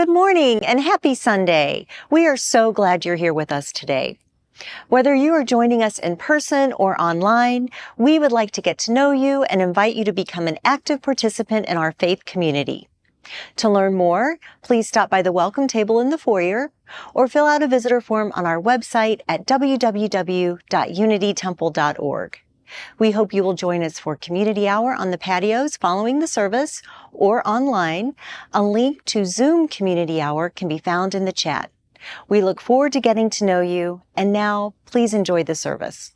Good morning and happy Sunday. We are so glad you're here with us today. Whether you are joining us in person or online, we would like to get to know you and invite you to become an active participant in our faith community. To learn more, please stop by the welcome table in the foyer or fill out a visitor form on our website at www.unitytemple.org. We hope you will join us for community hour on the patios following the service or online. A link to Zoom community hour can be found in the chat. We look forward to getting to know you, and now please enjoy the service.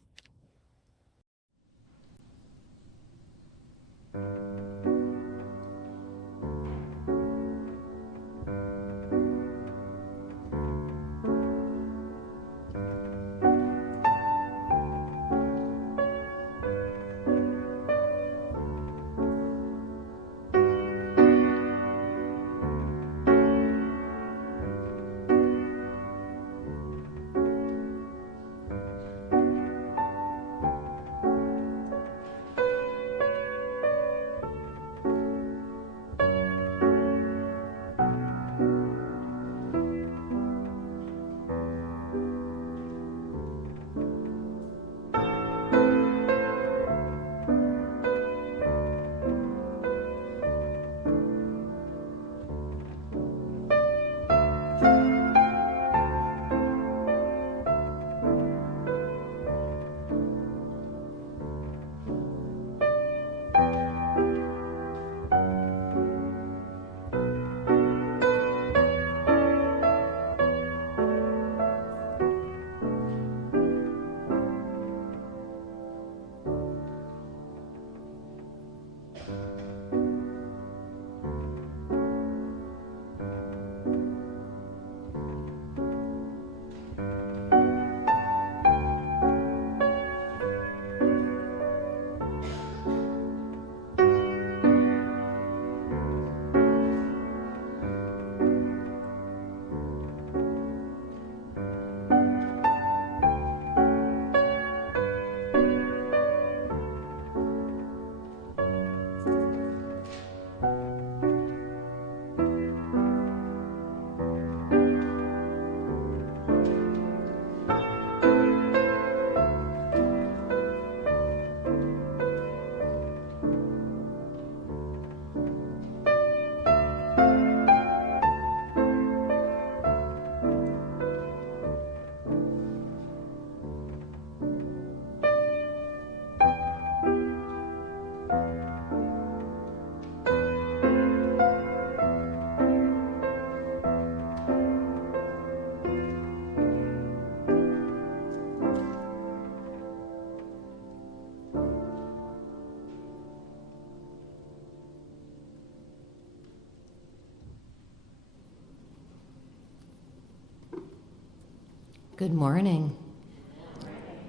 Good morning.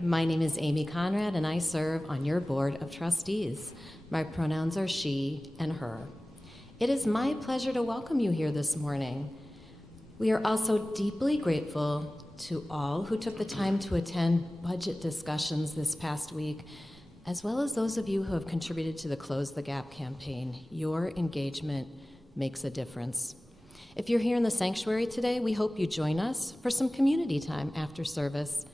My name is Amy Conrad, and I serve on your board of trustees. My pronouns are she and her. It is my pleasure to welcome you here this morning. We are also deeply grateful to all who took the time to attend budget discussions this past week, as well as those of you who have contributed to the Close the Gap campaign. Your engagement makes a difference. If you're here in the sanctuary today, we hope you join us for some community time after service.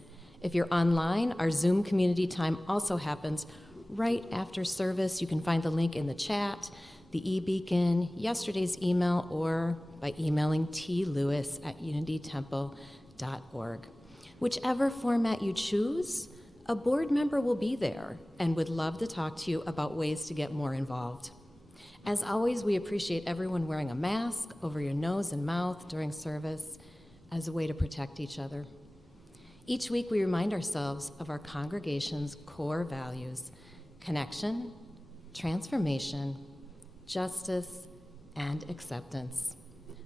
If you're online, our Zoom community time also happens right after service. You can find the link in the chat, the e-beacon, yesterday's email, or by emailing tlewis@unitytemple.org. Whichever format you choose, a board member will be there and would love to talk to you about ways to get more involved. As always, we appreciate everyone wearing a mask over your nose and mouth during service as a way to protect each other. Each week, we remind ourselves of our congregation's core values: connection, transformation, justice, and acceptance.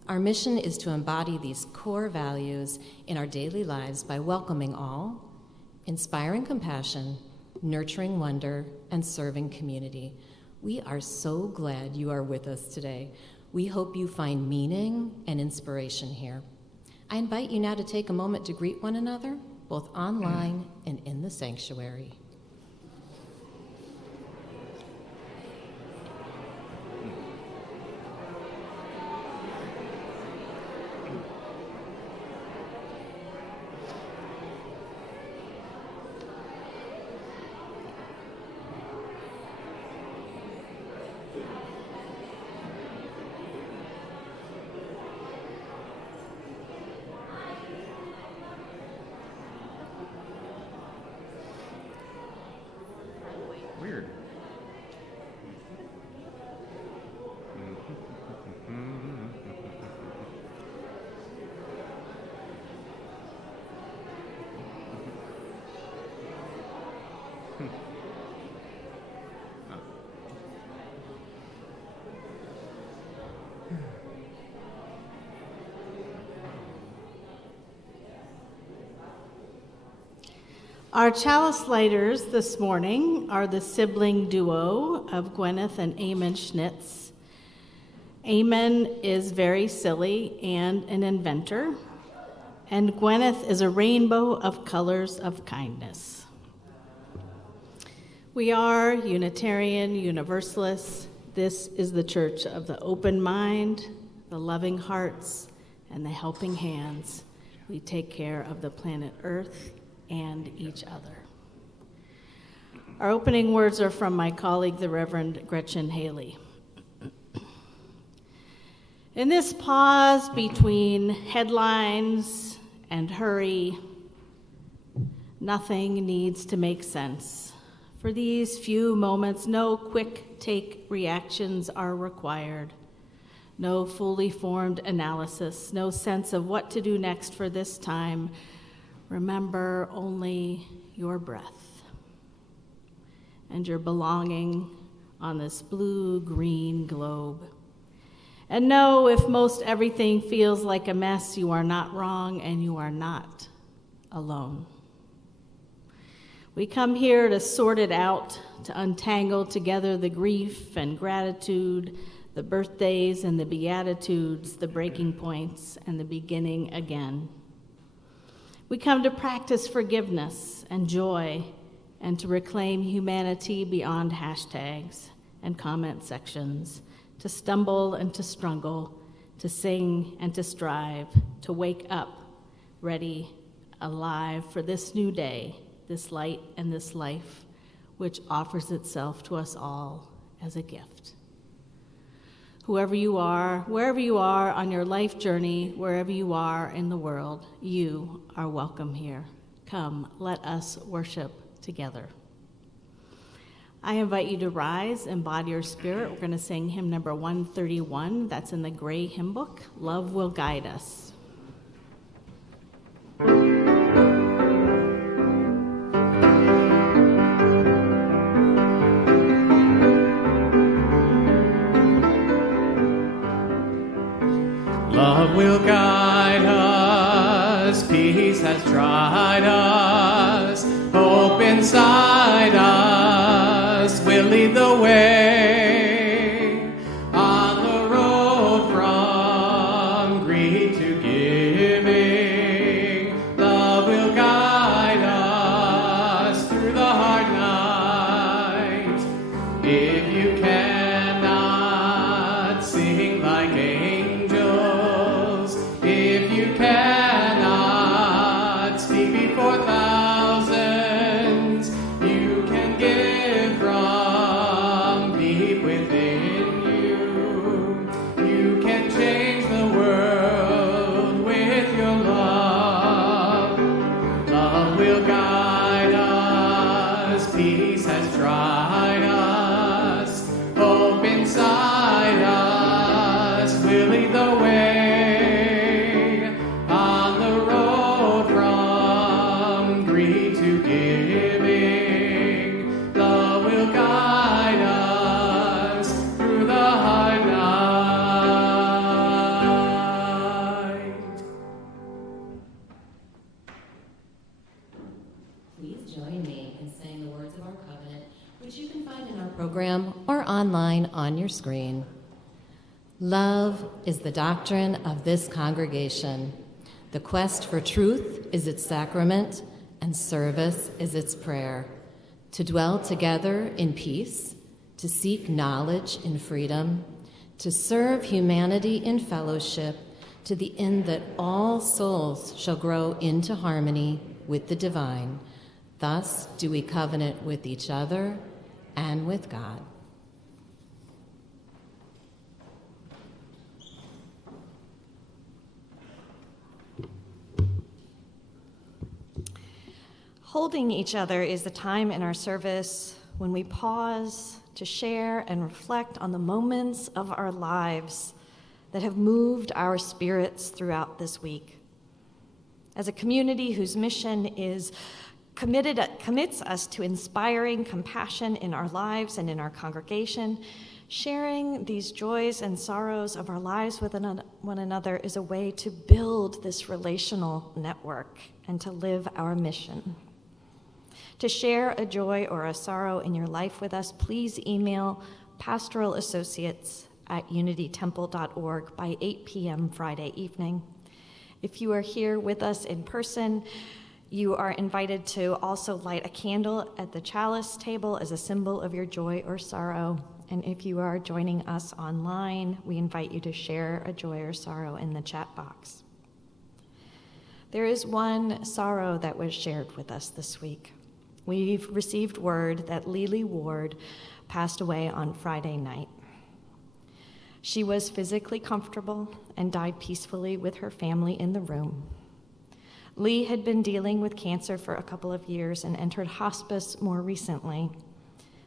Our mission is to embody these core values in our daily lives by welcoming all, inspiring compassion, nurturing wonder, and serving community. We are so glad you are with us today. We hope you find meaning and inspiration here. I invite you now to take a moment to greet one another, both online and in the sanctuary. Our chalice lighters this morning are the sibling duo of Gwyneth and Eamon Schnitz. Eamon is very silly and an inventor, and Gwyneth is a rainbow of colors of kindness. We are Unitarian Universalists. This is the church of the open mind, the loving hearts, and the helping hands. We take care of the planet Earth and each other. Our opening words are from my colleague, the Reverend Gretchen Haley. In this pause between headlines and hurry, nothing needs to make sense. For these few moments, no quick take reactions are required. No fully formed analysis, no sense of what to do next for this time. Remember only your breath and your belonging on this blue-green globe. And know if most everything feels like a mess, you are not wrong and you are not alone. We come here to sort it out, to untangle together the grief and gratitude, the birthdays and the beatitudes, the breaking points and the beginning again. We come to practice forgiveness and joy and to reclaim humanity beyond hashtags and comment sections, to stumble and to struggle, to sing and to strive, to wake up, ready, alive for this new day, this light and this life, which offers itself to us all as a gift. Whoever you are, wherever you are on your life journey, wherever you are in the world, you are welcome here. Come, let us worship together. I invite you to rise and body your spirit. We're going to sing hymn number 131. That's in the gray hymn book. Love Will Guide Us. Love will guide us, peace has tried us, hope inside us will lead the way on the road from greed to giving. Love will guide us through the hard night. If you cannot sing like angels, if you cannot speak before thousands, you can give from deep within you. You can change the world with your love. Love will guide us, peace has tried us, hope inside us will lead the way. On the road from greed to giving, love will guide us through the hard night. Please join me in saying the words of our covenant, which you can find in our program or online on your screen. Love is the doctrine of this congregation. The quest for truth is its sacrament, and service is its prayer. To dwell together in peace, to seek knowledge in freedom, to serve humanity in fellowship, to the end that all souls shall grow into harmony with the divine. Thus do we covenant with each other and with God. Holding each other is the time in our service when we pause to share and reflect on the moments of our lives that have moved our spirits throughout this week. As a community whose mission is commits us to inspiring compassion in our lives and in our congregation, sharing these joys and sorrows of our lives with one another is a way to build this relational network and to live our mission. To share a joy or a sorrow in your life with us, please email pastoralassociates@unitytemple.org by 8 p.m. Friday evening. If you are here with us in person, you are invited to also light a candle at the Chalice table as a symbol of your joy or sorrow. And if you are joining us online, we invite you to share a joy or sorrow in the chat box. There is one sorrow that was shared with us this week. We've received word that Lily Ward passed away on Friday night. She was physically comfortable and died peacefully with her family in the room. Lee had been dealing with cancer for a couple of years and entered hospice more recently.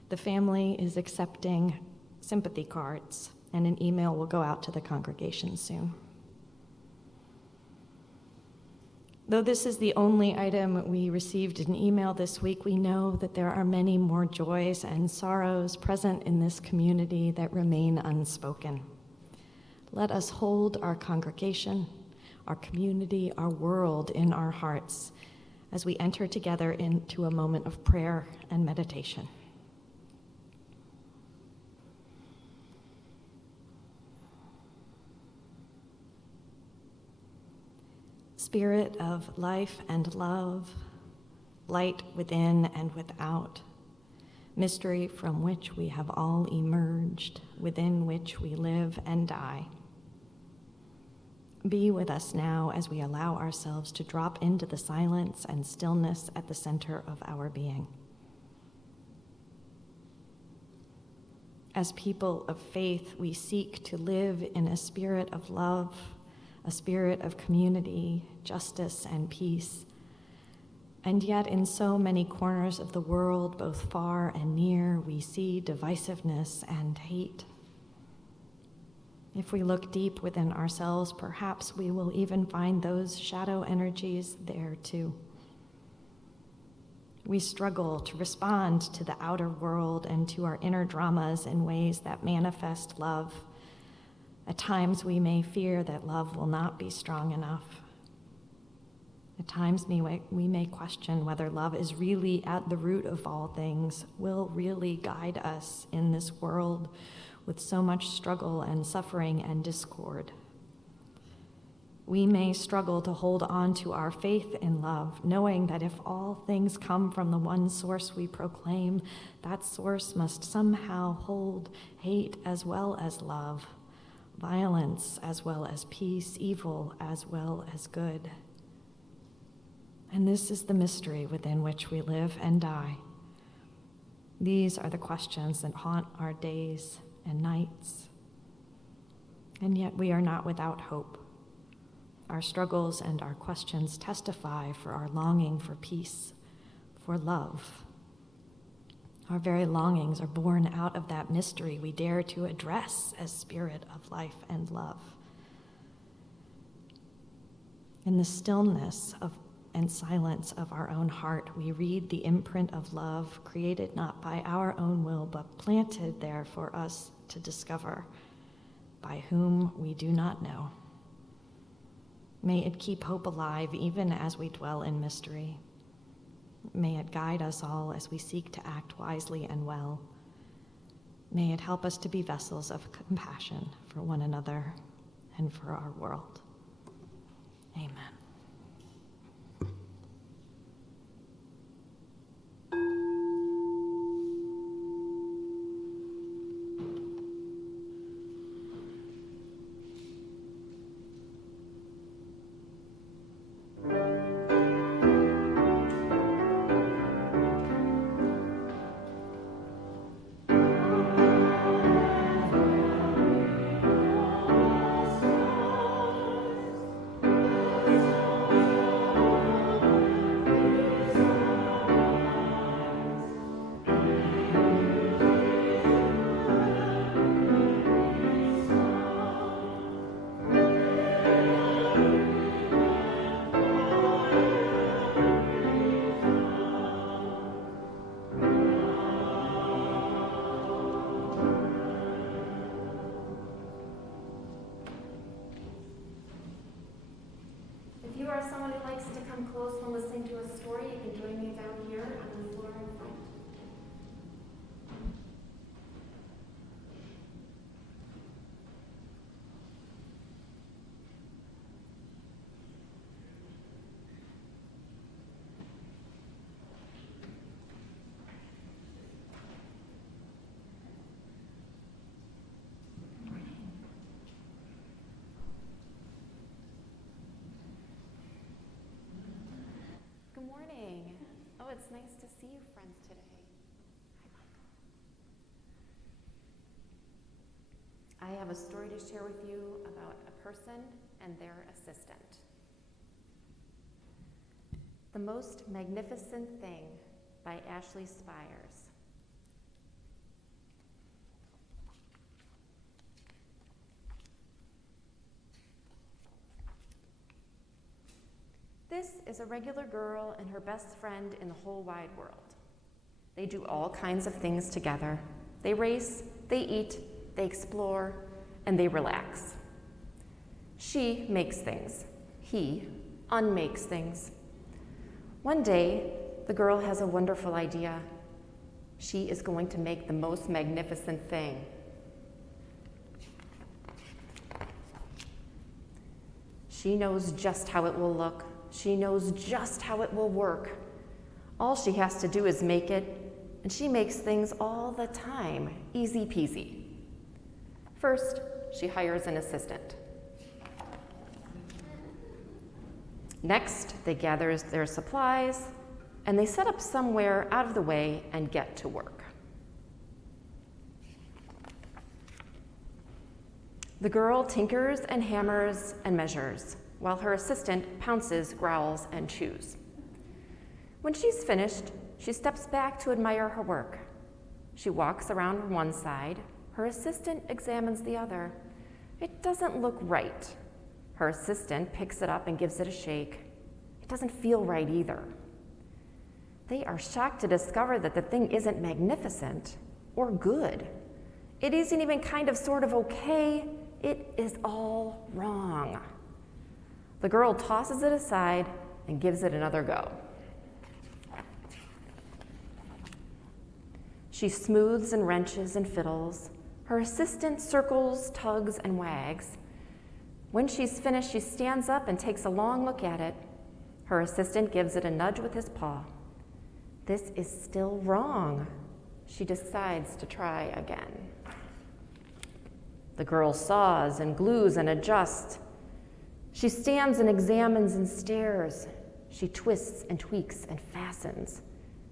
The family is accepting sympathy cards, and an email will go out to the congregation soon. Though this is the only item we received in email this week, we know that there are many more joys and sorrows present in this community that remain unspoken. Let us hold our congregation, our community, our world in our hearts as we enter together into a moment of prayer and meditation. Spirit of life and love, light within and without, mystery from which we have all emerged, within which we live and die. Be with us now as we allow ourselves to drop into the silence and stillness at the center of our being. As people of faith, we seek to live in a spirit of love, a spirit of community, justice, and peace. And yet, in so many corners of the world, both far and near, we see divisiveness and hate. If we look deep within ourselves, perhaps we will even find those shadow energies there too. We struggle to respond to the outer world and to our inner dramas in ways that manifest love. At times, we may fear that love will not be strong enough. At times, we may question whether love is really at the root of all things, will really guide us in this world with so much struggle and suffering and discord. We may struggle to hold on to our faith in love, knowing that if all things come from the one source we proclaim, that source must somehow hold hate as well as love, violence as well as peace, evil as well as good. And this is the mystery within which we live and die. These are the questions that haunt our days and nights. And yet we are not without hope. Our struggles and our questions testify for our longing for peace, for love. Our very longings are born out of that mystery we dare to address as spirit of life and love. In the stillness and silence of our own heart, we read the imprint of love, created not by our own will, but planted there for us to discover, by whom we do not know. May it keep hope alive even as we dwell in mystery. May it guide us all as we seek to act wisely and well. May it help us to be vessels of compassion for one another and for our world. Amen. With morning. Oh, it's nice to see you friends today. I have a story to share with you about a person and their assistant. The Most Magnificent Thing by Ashley Spires. This is a regular girl and her best friend in the whole wide world. They do all kinds of things together. They race, they eat, they explore, and they relax. She makes things. He unmakes things. One day, the girl has a wonderful idea. She is going to make the most magnificent thing. She knows just how it will look. She knows just how it will work. All she has to do is make it, and she makes things all the time, easy peasy. First, she hires an assistant. Next, they gather their supplies, and they set up somewhere out of the way and get to work. The girl tinkers and hammers and measures, while her assistant pounces, growls, and chews. When she's finished, she steps back to admire her work. She walks around one side. Her assistant examines the other. It doesn't look right. Her assistant picks it up and gives it a shake. It doesn't feel right either. They are shocked to discover that the thing isn't magnificent or good. It isn't even kind of sort of okay. It is all wrong. The girl tosses it aside and gives it another go. She smooths and wrenches and fiddles. Her assistant circles, tugs, and wags. When she's finished, she stands up and takes a long look at it. Her assistant gives it a nudge with his paw. This is still wrong. She decides to try again. The girl saws and glues and adjusts. She stands and examines and stares. She twists and tweaks and fastens.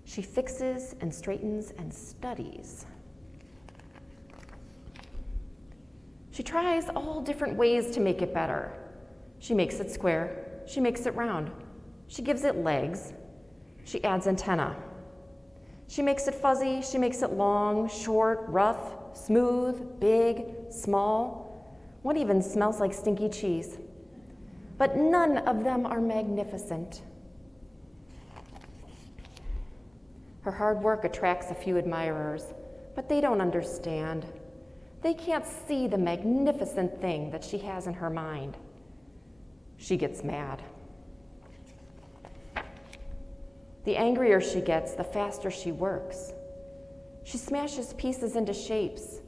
She fixes and straightens and studies. She tries all different ways to make it better. She makes it square. She makes it round. She gives it legs. She adds antenna. She makes it fuzzy. She makes it long, short, rough, smooth, big, small. One even smells like stinky cheese. But none of them are magnificent. Her hard work attracts a few admirers, but they don't understand. They can't see the magnificent thing that she has in her mind. She gets mad. The angrier she gets, the faster she works. She smashes pieces into shapes.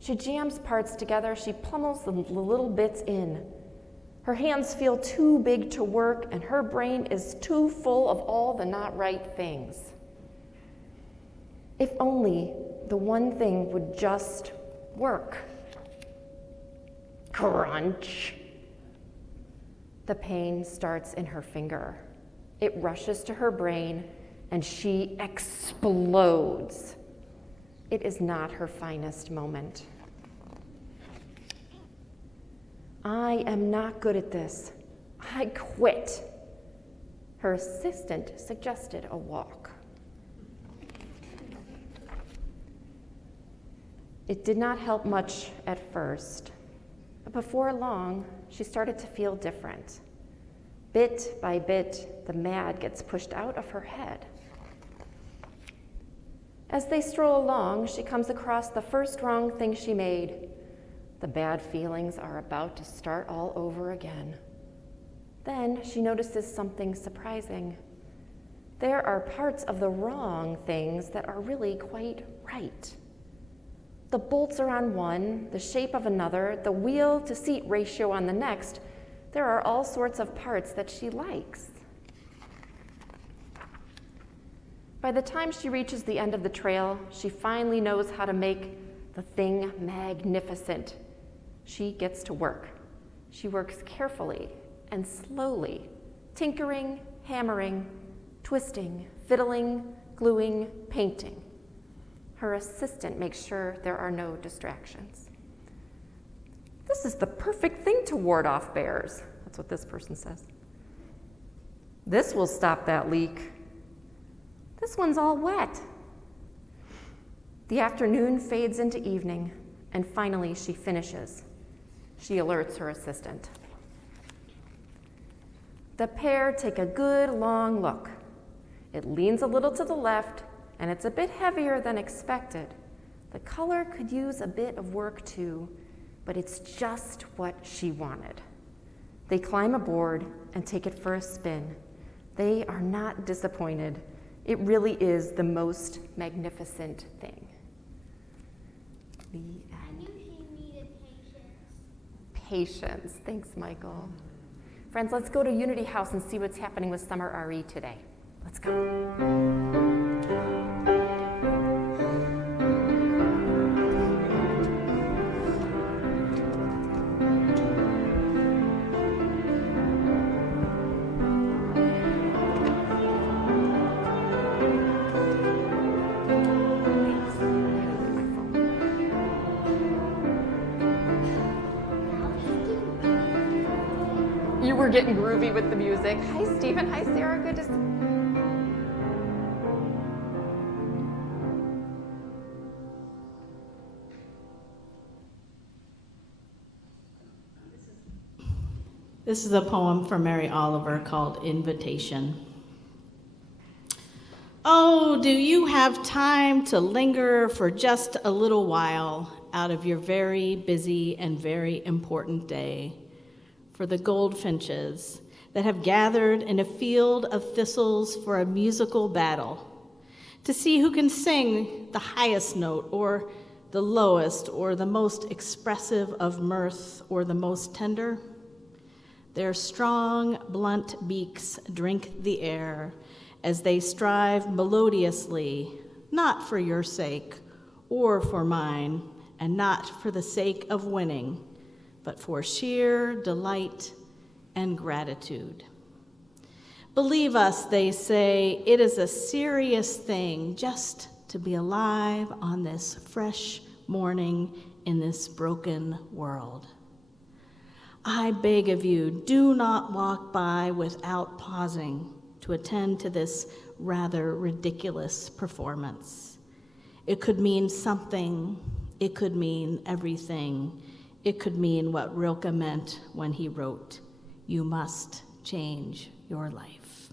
She jams parts together. She pummels the little bits in. Her hands feel too big to work, and her brain is too full of all the not right things. If only the one thing would just work. Crunch. The pain starts in her finger. It rushes to her brain, and she explodes. It is not her finest moment. I am not good at this. I quit. Her assistant suggested a walk. It did not help much at first, but before long, she started to feel different. Bit by bit, the mad gets pushed out of her head. As they stroll along, she comes across the first wrong thing she made. The bad feelings are about to start all over again. Then she notices something surprising. There are parts of the wrong things that are really quite right. The bolts are on one, the shape of another, the wheel to seat ratio on the next. There are all sorts of parts that she likes. By the time she reaches the end of the trail, she finally knows how to make the thing magnificent. She gets to work. She works carefully and slowly, tinkering, hammering, twisting, fiddling, gluing, painting. Her assistant makes sure there are no distractions. This is the perfect thing to ward off bears. That's what this person says. This will stop that leak. This one's all wet. The afternoon fades into evening, and finally she finishes. She alerts her assistant. The pair take a good long look. It leans a little to the left, and it's a bit heavier than expected. The color could use a bit of work too, but it's just what she wanted. They climb aboard and take it for a spin. They are not disappointed. It really is the most magnificent thing. The end. I knew she needed patience. Patience. Thanks, Michael. Friends, let's go to Unity House and see what's happening with Summer RE today. Let's go. You were getting groovy with the music. Hi, Stephen. Hi, Sarah. Good to see you. This is a poem from Mary Oliver called Invitation. Oh, do you have time to linger for just a little while out of your very busy and very important day? For the goldfinches that have gathered in a field of thistles for a musical battle, to see who can sing the highest note or the lowest or the most expressive of mirth or the most tender? Their strong, blunt beaks drink the air as they strive melodiously, not for your sake or for mine, and not for the sake of winning, but for sheer delight and gratitude. Believe us, they say, it is a serious thing just to be alive on this fresh morning in this broken world. I beg of you, do not walk by without pausing to attend to this rather ridiculous performance. It could mean something, it could mean everything. It could mean what Rilke meant when he wrote, "You must change your life."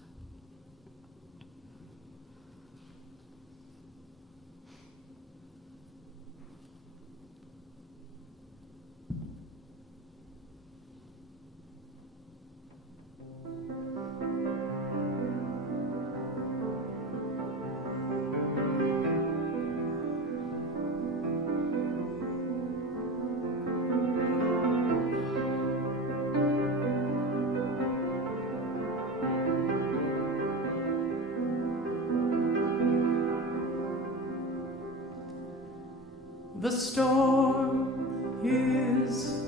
The storm is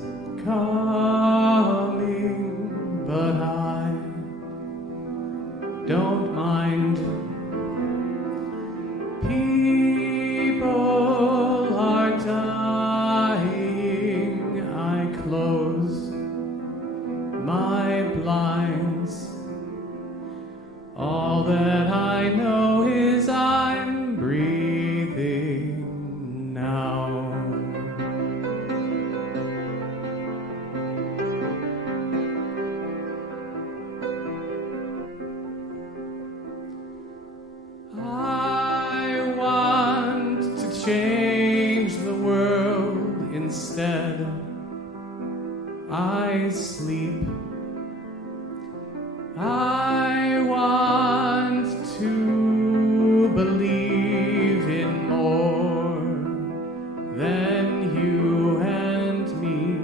coming, but I don't mind. People are dying. I close my blinds. All that I know is I'm breathing now. I want to change the world. Instead, I sleep. I want to believe in more than you and me,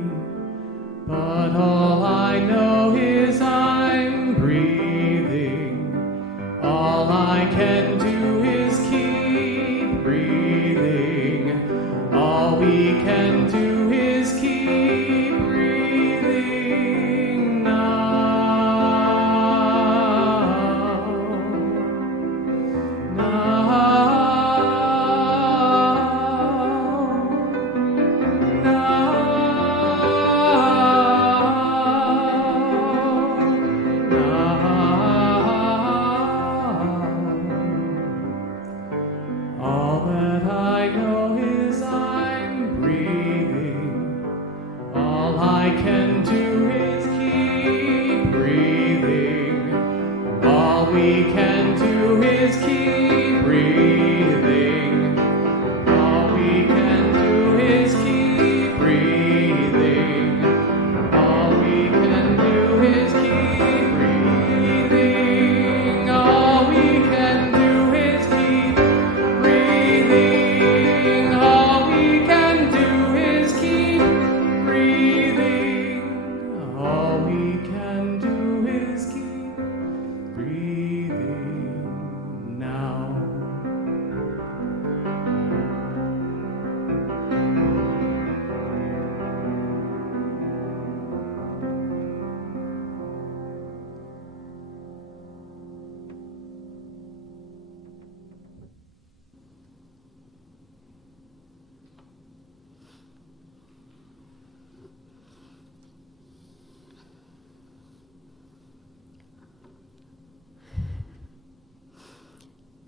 but all I know is I'm breathing. All I can do is keep breathing. All we can do is keep breathing now.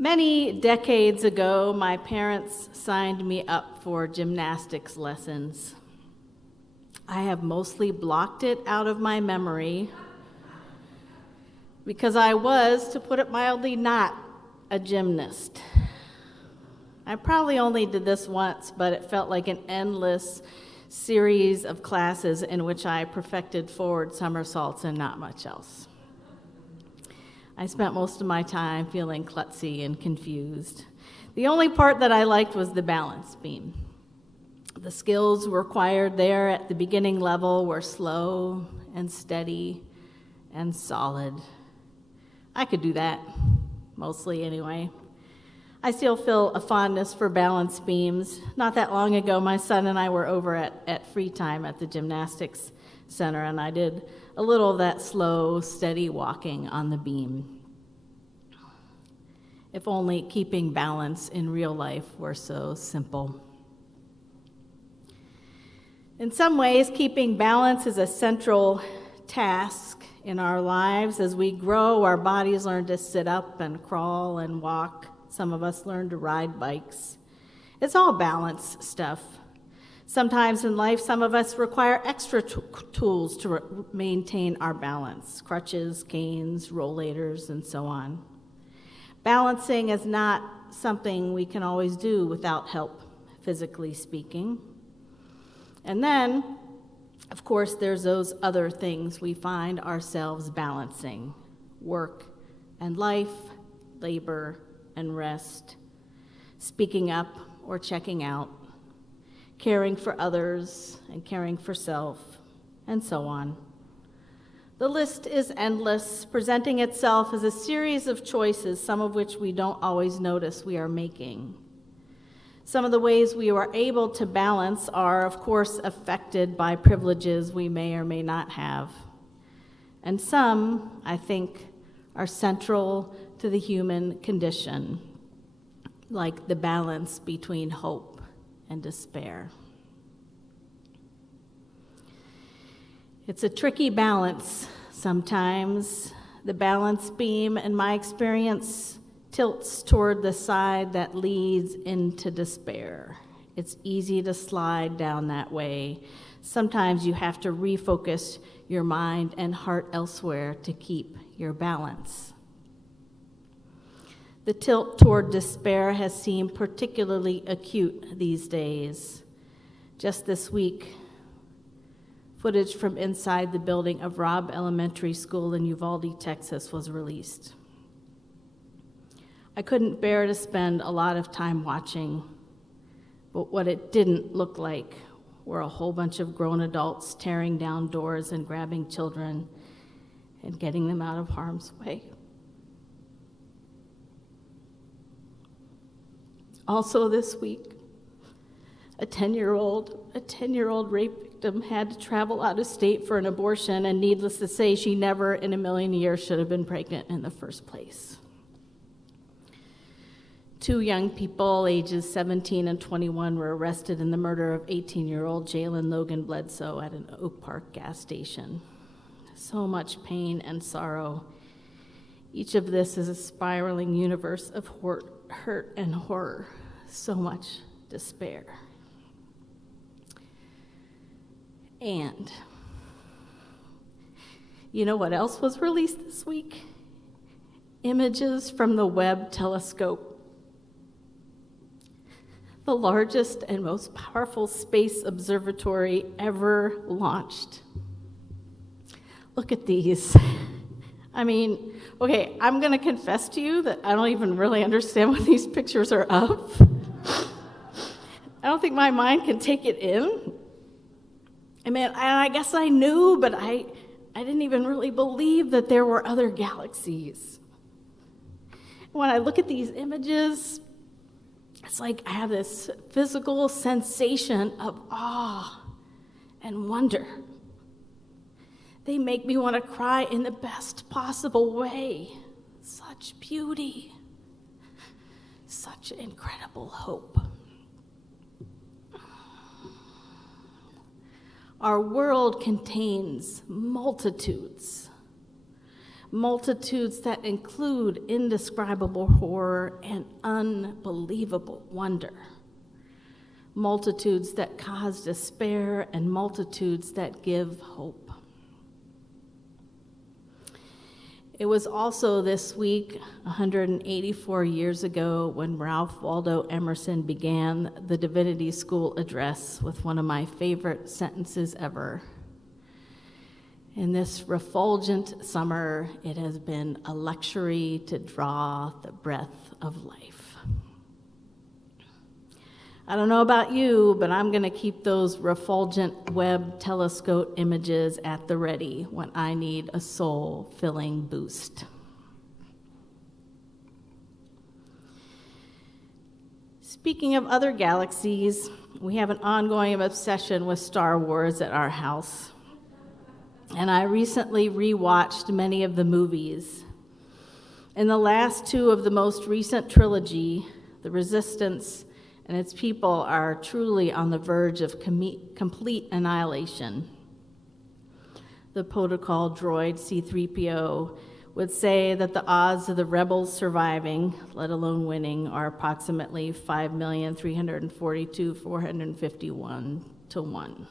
Many decades ago, my parents signed me up for gymnastics lessons. I have mostly blocked it out of my memory because I was, to put it mildly, not a gymnast. I probably only did this once, but it felt like an endless series of classes in which I perfected forward somersaults and not much else. I spent most of my time feeling klutzy and confused. The only part that I liked was the balance beam. The skills required there at the beginning level were slow and steady and solid. I could do that, mostly anyway. I still feel a fondness for balance beams. Not that long ago, my son and I were over at free time at the gymnastics center, and I did a little of that slow, steady walking on the beam. If only keeping balance in real life were so simple. In some ways, keeping balance is a central task in our lives. As we grow, our bodies learn to sit up and crawl and walk. Some of us learn to ride bikes. It's all balance stuff. Sometimes in life, some of us require extra tools to maintain our balance: crutches, canes, rollators, and so on. Balancing is not something we can always do without help, physically speaking. And then, of course, there's those other things we find ourselves balancing: work and life, labor and rest, speaking up or checking out, caring for others and caring for self, and so on. The list is endless, presenting itself as a series of choices, some of which we don't always notice we are making. Some of the ways we are able to balance are, of course, affected by privileges we may or may not have. And some, I think, are central to the human condition, like the balance between hope and despair. It's a tricky balance sometimes. The balance beam, in my experience, tilts toward the side that leads into despair. It's easy to slide down that way. Sometimes you have to refocus your mind and heart elsewhere to keep your balance. The tilt toward despair has seemed particularly acute these days. Just this week, footage from inside the building of Robb Elementary School in Uvalde, Texas was released. I couldn't bear to spend a lot of time watching, but what it didn't look like were a whole bunch of grown adults tearing down doors and grabbing children and getting them out of harm's way. Also this week, a 10-year-old rape victim had to travel out of state for an abortion, and needless to say, she never in a million years should have been pregnant in the first place. 2 young people, ages 17 and 21, were arrested in the murder of 18-year-old Jalen Logan Bledsoe at an Oak Park gas station. So much pain and sorrow. Each of this is a spiraling universe of hurt and horror. So much despair. And you know what else was released this week? Images from the Webb telescope, the largest and most powerful space observatory ever launched. Look at these. I mean, okay, I'm going to confess to you that I don't even really understand what these pictures are of. I don't think my mind can take it in. I mean, I guess I knew, but I didn't even really believe that there were other galaxies. When I look at these images, it's like I have this physical sensation of awe and wonder. They make me want to cry in the best possible way. Such beauty, such incredible hope. Our world contains multitudes multitudes that include indescribable horror and unbelievable wonder, multitudes that cause despair and multitudes that give hope. It was also this week, 184 years ago, when Ralph Waldo Emerson began the Divinity School address with one of my favorite sentences ever. In this refulgent summer, it has been a luxury to draw the breath of life. I don't know about you, but I'm going to keep those refulgent Webb telescope images at the ready when I need a soul-filling boost. Speaking of other galaxies, we have an ongoing obsession with Star Wars at our house. And I recently rewatched many of the movies. In the last two of the most recent trilogy, The Resistance and its people are truly on the verge of complete annihilation. The protocol droid C-3PO would say that the odds of the rebels surviving, let alone winning, are approximately 5,342,451 to 1.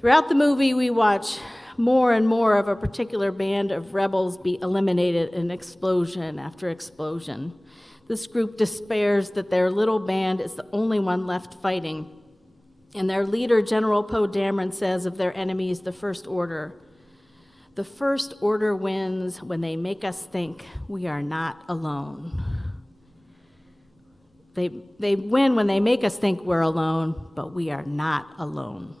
Throughout the movie, we watch more and more of a particular band of rebels be eliminated in explosion after explosion. This group despairs that their little band is the only one left fighting, and their leader, General Poe Dameron, says of their enemies, the First Order, "The First Order wins when they make us think we are not alone." They win when they make us think we're alone, but we are not alone.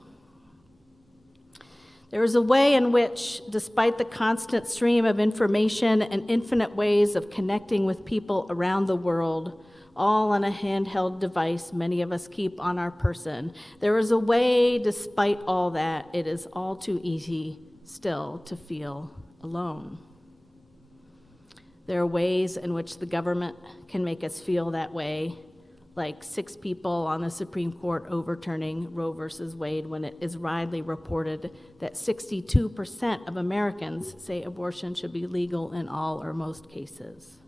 There is a way in which, despite the constant stream of information and infinite ways of connecting with people around the world, all on a handheld device many of us keep on our person, there is a way, despite all that, it is all too easy still to feel alone. There are ways in which the government can make us feel that way, like 6 people on the Supreme Court overturning Roe versus Wade when it is widely reported that 62% of Americans say abortion should be legal in all or most cases.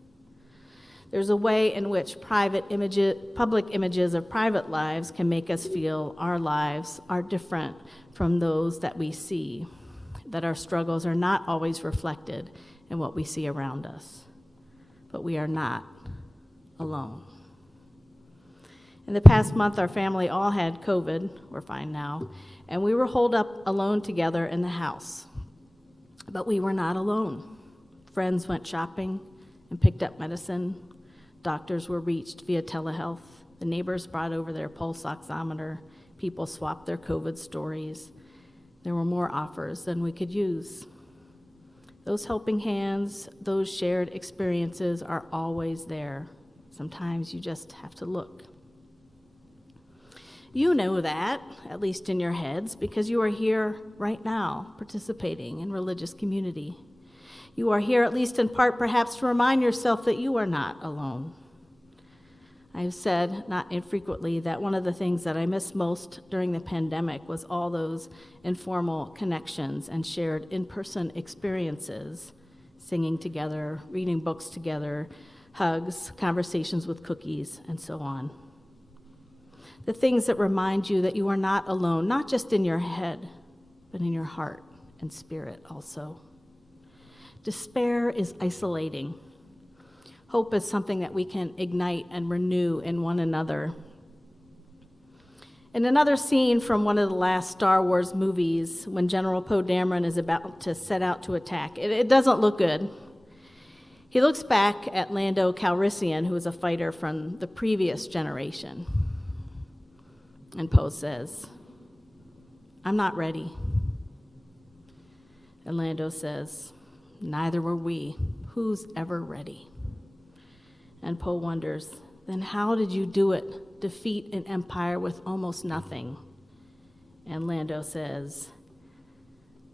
There's a way in which public images of private lives can make us feel our lives are different from those that we see, that our struggles are not always reflected in what we see around us, but we are not alone. In the past month, our family all had COVID, we're fine now, and we were holed up alone together in the house. But we were not alone. Friends went shopping and picked up medicine. Doctors were reached via telehealth. The neighbors brought over their pulse oximeter. People swapped their COVID stories. There were more offers than we could use. Those helping hands, those shared experiences are always there. Sometimes you just have to look. You know that, at least in your heads, because you are here right now participating in religious community. You are here, at least in part, perhaps to remind yourself that you are not alone. I have said, not infrequently, that one of the things that I missed most during the pandemic was all those informal connections and shared in-person experiences, singing together, reading books together, hugs, conversations with cookies, and so on. The things that remind you that you are not alone, not just in your head, but in your heart and spirit also. Despair is isolating. Hope is something that we can ignite and renew in one another. In another scene from one of the last Star Wars movies, when General Poe Dameron is about to set out to attack, it doesn't look good. He looks back at Lando Calrissian, who is a fighter from the previous generation. And Poe says, "I'm not ready." And Lando says, "Neither were we. Who's ever ready?" And Poe wonders, then how did you do it? Defeat an empire with almost nothing? And Lando says,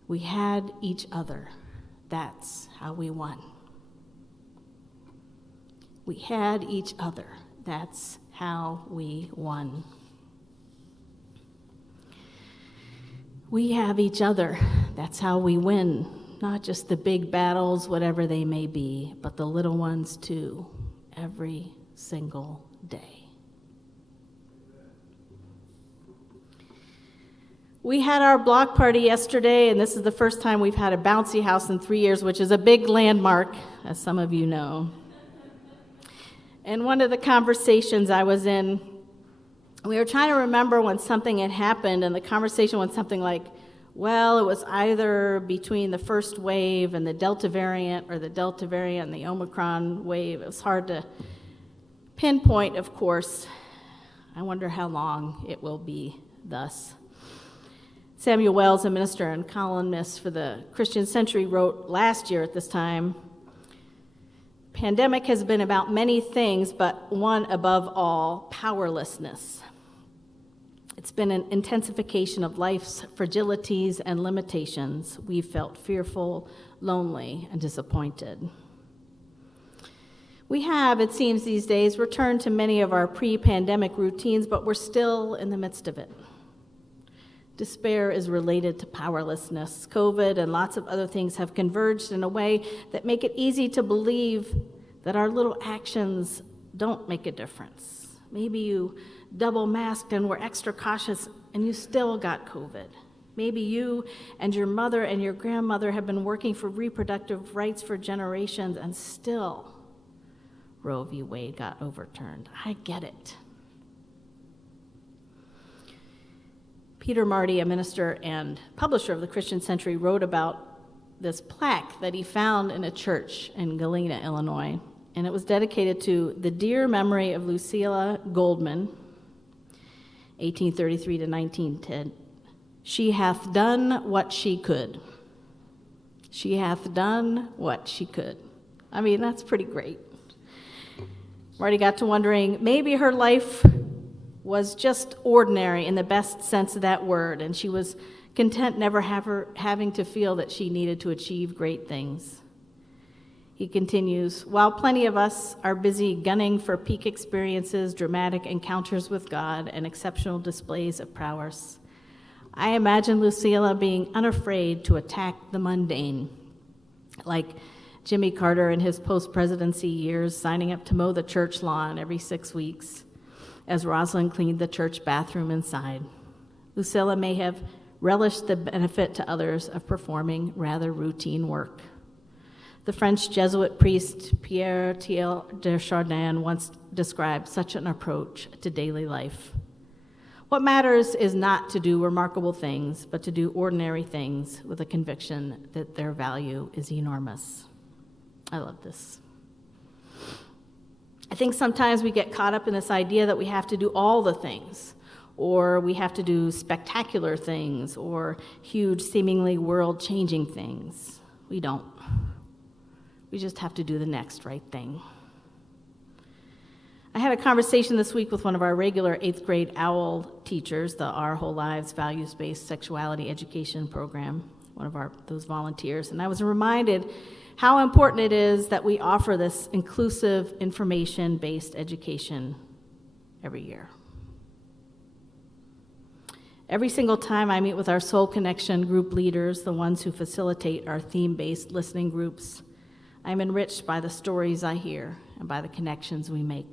"We had each other. That's how we won." We had each other. That's how we won. We have each other. That's how we win. not just the big battles, whatever they may be, but the little ones too, every single day. We had our block party yesterday, and this is the first time we've had a bouncy house in 3 years, which is a big landmark, as some of you know. And one of the conversations I was in, we were trying to remember when something had happened, and the conversation went something like, well, it was either between the first wave and the Delta variant, or the Delta variant and the Omicron wave. It was hard to pinpoint, of course. I wonder how long it will be thus. Samuel Wells, a minister and columnist for the Christian Century, wrote last year at this time, "Pandemic has been about many things, but one above all, powerlessness. It's been an intensification of life's fragilities and limitations. We've felt fearful, lonely, and disappointed." We have, it seems these days, returned to many of our pre-pandemic routines, but we're still in the midst of it. Despair is related to powerlessness. COVID and lots of other things have converged in a way that make it easy to believe that our little actions don't make a difference. Maybe you double masked and were extra cautious and you still got COVID. Maybe you and your mother and your grandmother have been working for reproductive rights for generations and still Roe v. Wade got overturned. I get it. Peter Marty, a minister and publisher of the Christian Century, wrote about this plaque that he found in a church in Galena, Illinois, and it was dedicated to the dear memory of Lucilla Goldman, 1833 to 1910. She hath done what she could. She hath done what she could. I mean, that's pretty great. Marty got to wondering, maybe her life was just ordinary in the best sense of that word, and she was content never having to feel that she needed to achieve great things. He continues, while plenty of us are busy gunning for peak experiences, dramatic encounters with God, and exceptional displays of prowess, I imagine Lucilla being unafraid to attack the mundane, like Jimmy Carter in his post-presidency years, signing up to mow the church lawn every 6 weeks, as Rosalind cleaned the church bathroom inside. Lucilla may have relished the benefit to others of performing rather routine work. The French Jesuit priest Pierre Thiel de Chardin once described such an approach to daily life. What matters is not to do remarkable things, but to do ordinary things with a conviction that their value is enormous. I love this. I think sometimes we get caught up in this idea that we have to do all the things, or we have to do spectacular things, or huge, seemingly world-changing things. We don't. We just have to do the next right thing. I had a conversation this week with one of our regular 8th grade OWL teachers, the Our Whole Lives Values-Based Sexuality Education Program, one of those volunteers, and I was reminded how important it is that we offer this inclusive, information-based education every year. Every single time I meet with our Soul Connection group leaders, the ones who facilitate our theme-based listening groups, I'm enriched by the stories I hear and by the connections we make.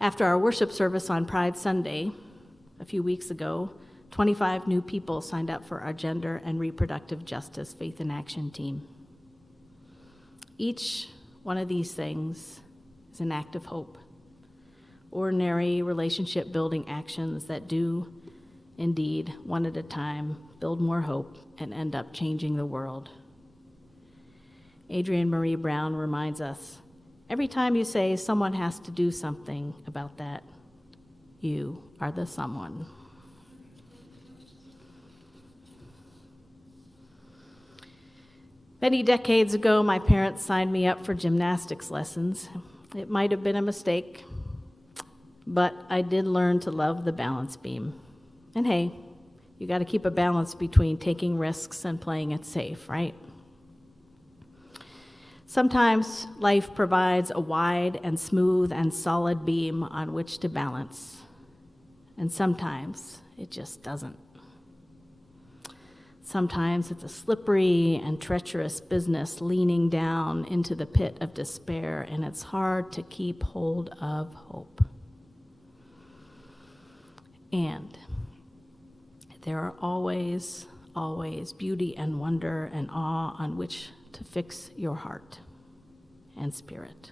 After our worship service on Pride Sunday a few weeks ago, 25 new people signed up for our Gender and Reproductive Justice Faith in Action team. Each one of these things is an act of hope. Ordinary relationship-building actions that do, indeed, one at a time, build more hope and end up changing the world. Adrienne Marie Brown reminds us, every time you say someone has to do something about that, you are the someone. Many decades ago, my parents signed me up for gymnastics lessons. It might have been a mistake, but I did learn to love the balance beam. And hey, you got to keep a balance between taking risks and playing it safe, right? Sometimes life provides a wide and smooth and solid beam on which to balance, and sometimes it just doesn't. Sometimes it's a slippery and treacherous business leaning down into the pit of despair, and it's hard to keep hold of hope. And there are always, always beauty and wonder and awe on which to fix your heart and spirit.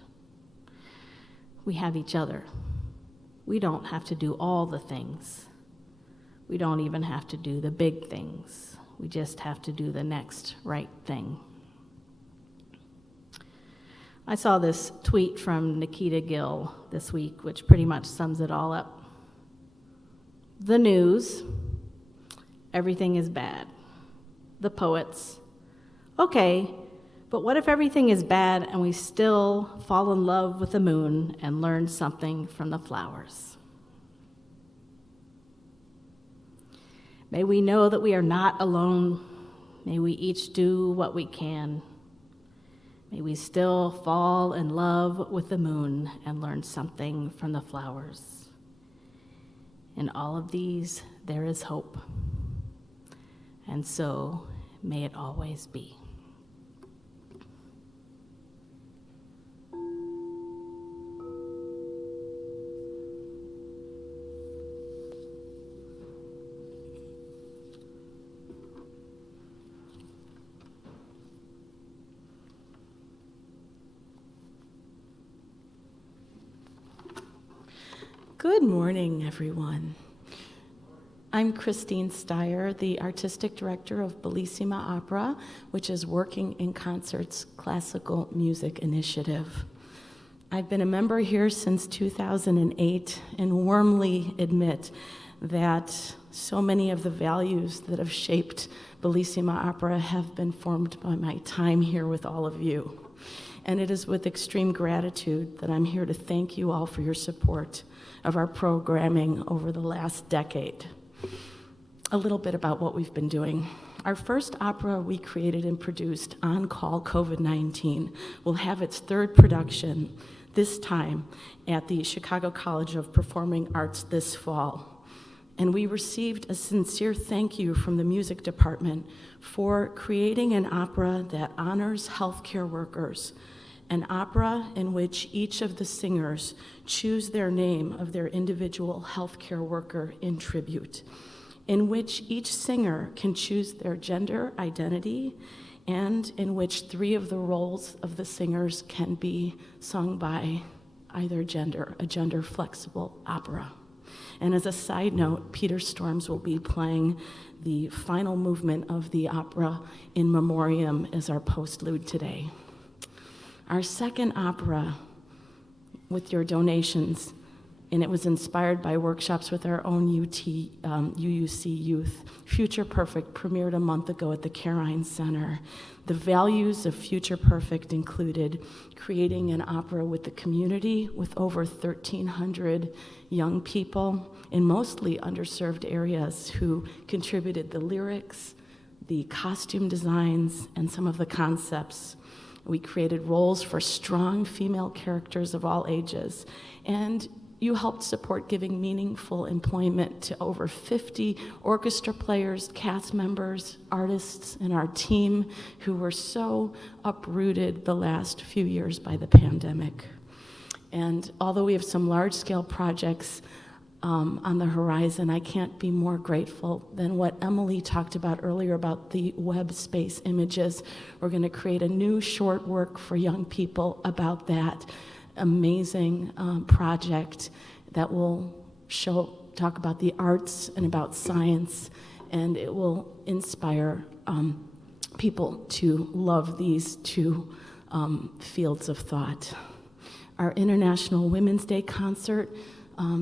We have each other. We don't have to do all the things. We don't even have to do the big things. We just have to do the next right thing. I saw this tweet from Nikita Gill this week, which pretty much sums it all up. The news, everything is bad. The poets, okay, but what if everything is bad and we still fall in love with the moon and learn something from the flowers? May we know that we are not alone. May we each do what we can. May we still fall in love with the moon and learn something from the flowers. In all of these, there is hope. And so, may it always be. Good morning, everyone. I'm Christine Steyer, the Artistic Director of Bellissima Opera, which is Working in Concert's Classical Music Initiative. I've been a member here since 2008 and warmly admit that so many of the values that have shaped Bellissima Opera have been formed by my time here with all of you. And it is with extreme gratitude that I'm here to thank you all for your support of our programming over the last decade. A little bit about what we've been doing. Our first opera we created and produced, On Call COVID-19, will have its third production, this time at the Chicago College of Performing Arts this fall. And we received a sincere thank you from the music department for creating an opera that honors healthcare workers, an opera in which each of the singers choose their name of their individual healthcare worker in tribute, in which each singer can choose their gender identity, and in which 3 of the roles of the singers can be sung by either gender, a gender-flexible opera. And as a side note, Peter Storms will be playing the final movement of the opera in memoriam as our postlude today. Our second opera, with your donations, and it was inspired by workshops with our own UUC youth. Future Perfect premiered a month ago at the Carine Center. The values of Future Perfect included creating an opera with the community, with over 1,300 young people in mostly underserved areas who contributed the lyrics, the costume designs, and some of the concepts. We created roles for strong female characters of all ages, and you helped support giving meaningful employment to over 50 orchestra players, cast members, artists, and our team who were so uprooted the last few years by the pandemic. And although we have some large-scale projects on the horizon, I can't be more grateful than what Emily talked about earlier about the web space images. We're going to create a new short work for young people about that amazing project that will talk about the arts and about science, and it will inspire people to love these 2 fields of thought. Our International Women's Day concert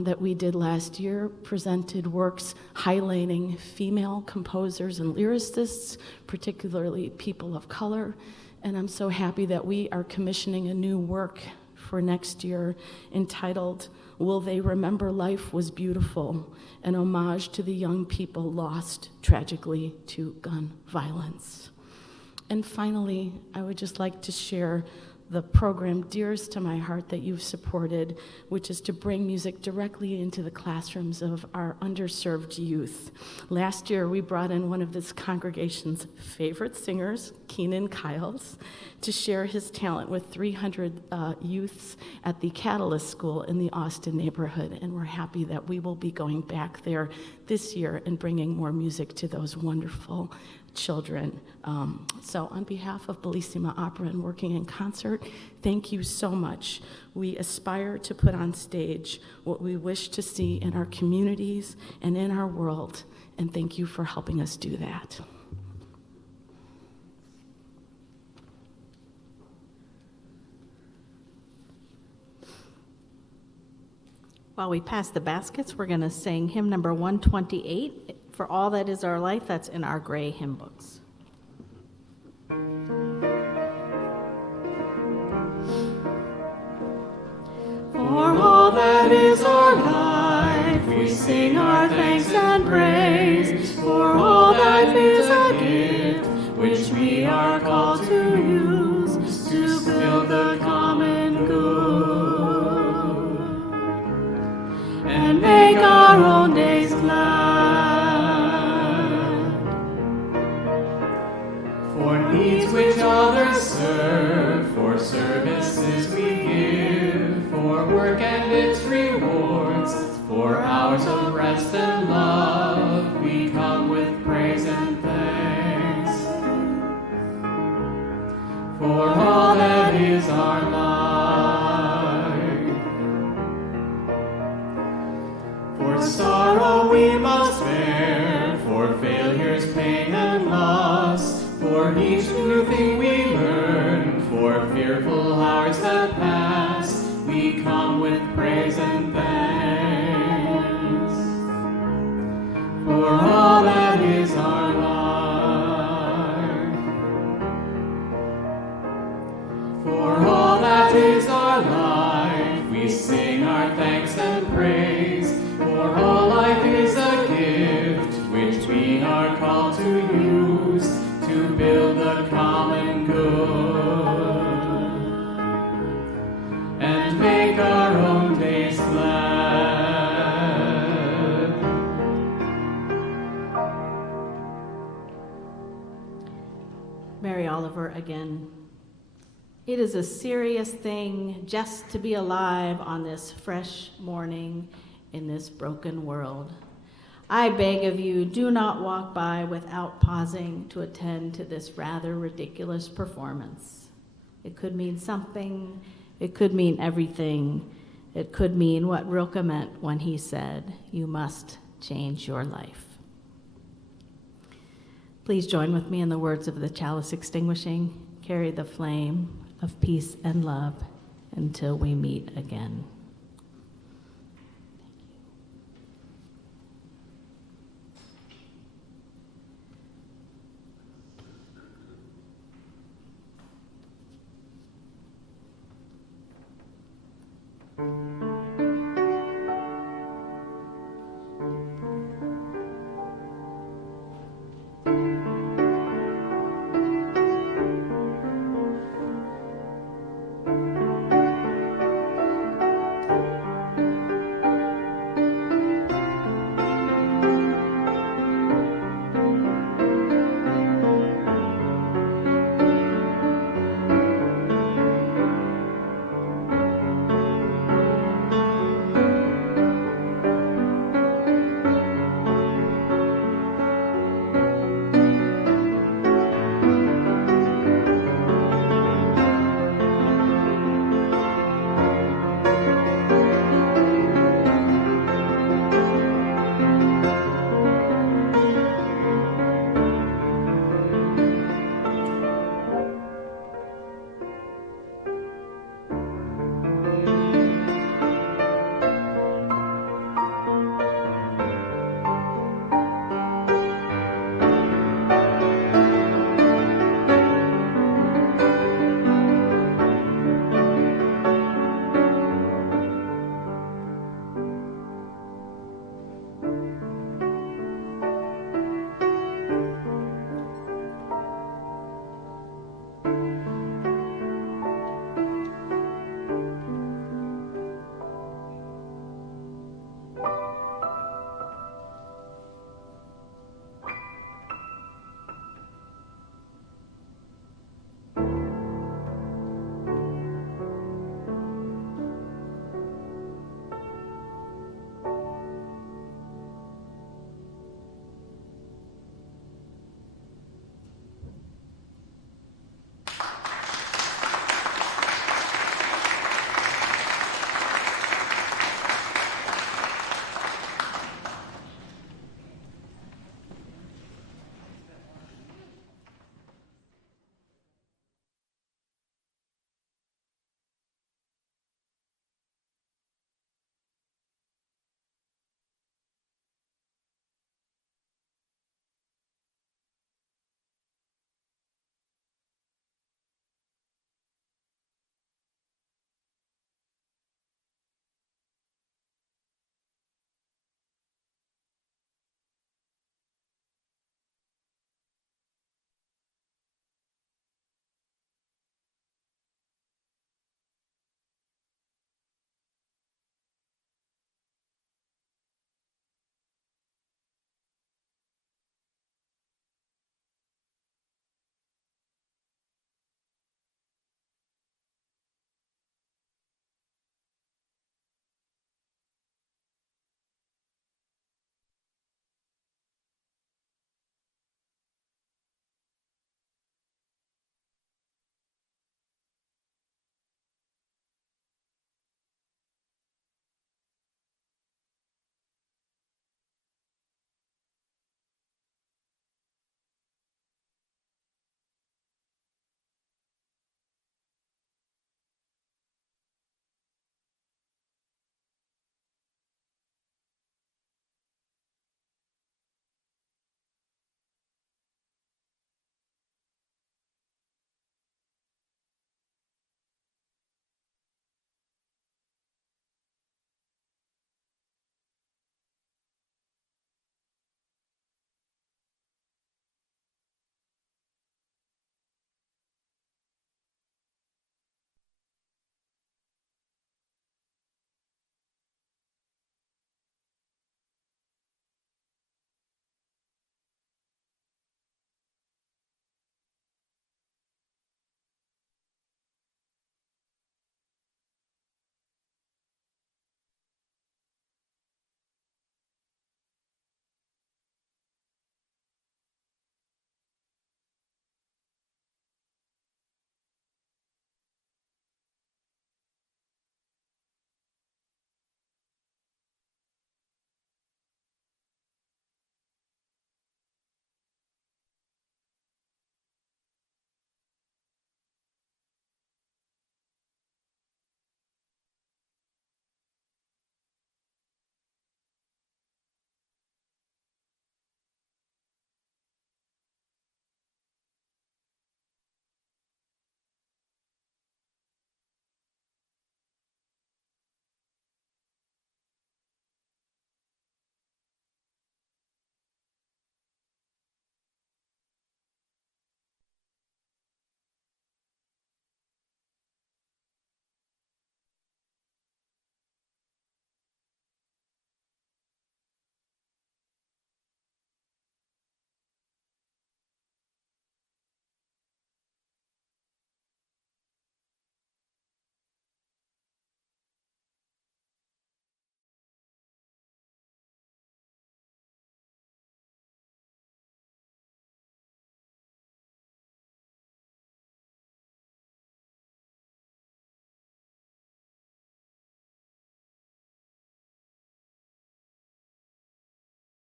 that we did last year presented works highlighting female composers and lyricists, particularly people of color. And I'm so happy that we are commissioning a new work for next year entitled, Will They Remember Life Was Beautiful? An homage to the young people lost tragically to gun violence. And finally, I would just like to share the program dearest to my heart that you've supported, which is to bring music directly into the classrooms of our underserved youth. Last year, we brought in one of this congregation's favorite singers, Keenan Kyles, to share his talent with 300 youths at the Chalice school in the Austin neighborhood, and we're happy that we will be going back there this year and bringing more music to those wonderful children. So on behalf of Bellissima Opera and Working in Concert, thank you so much. We aspire to put on stage what we wish to see in our communities and in our world, and thank you for helping us do that. While we pass the baskets, we're going to sing hymn number 128, For All That Is Our Life. That's in our gray hymn books. For all that is our life, we sing our thanks and praise. For all life is a gift, which we are called to use to build the common good and make our own days glad. For needs which others serve, for services we give, for work and its rewards, for hours of rest and love, we come with praise and thanks. For all that is our life, for sorrow we must bear, for failures, pain, and loss, for each new thing we learn, for fearful hours that pass, we come with praise and thanks. For all that is our life, for all that is our life, we sing our thanks and praise. For all life is a gift, which we are called to use to build the common good and make our own days glad. Mary Oliver again. It is a serious thing just to be alive on this fresh morning in this broken world. I beg of you, do not walk by without pausing to attend to this rather ridiculous performance. It could mean something, it could mean everything, it could mean what Rilke meant when he said, "You must change your life." Please join with me in the words of the chalice extinguishing. Carry the flame of peace and love until we meet again.